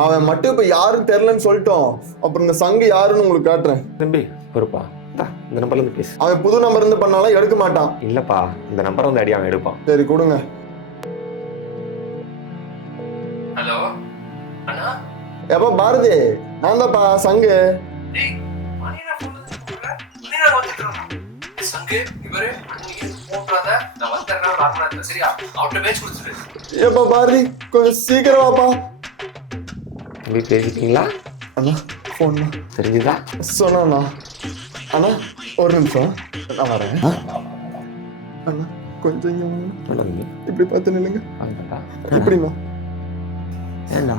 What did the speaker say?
அவன் மட்டும் இப்ப யாருன்னு தெரியலன்னு சொல்லிட்டோம். அப்புறம் இந்த சங்கு யாருன்னு உங்களுக்கு காட்டுறேன். தம்பி பொறுப்பா இந்த நம்பர்ல இருந்து பேசு. அவன் புது நம்பர் இருந்து பண்ணாலும் எடுக்க மாட்டான். இல்லப்பா இந்த நம்பர் வந்து அடி அவன் எடுப்பான். சரி கொடுங்க. ஹலோ அண்ணா. எப்ப பாரதி, நான் தான்ப்பா சங்கு. டேய் மணினா ஃபோன் மணினா வந்துட்டறான். சங்கு இவரே நீங்க ஃபோன் பண்ணாத நான் வந்தறேன் நார்மலா சரியா அவட்ட பேச்சு கொடுத்துரு. எப்ப பாரதி கொஞ்சம் சீக்கிரம் வாப்பா. தம்பி பேசிட்டீங்களா? அண்ணா ஃபோன் தெரிஞ்சுதா? சொன்னா அண்ணா ஒரு நிமிஷம் நான் வரேன். அண்ணா கொஞ்சம் இங்க வாங்க. சொல்லுங்க. இப்படி பார்த்து நில்லுங்க. வாங்கப்பா. இப்படிண்ணா ஏண்டா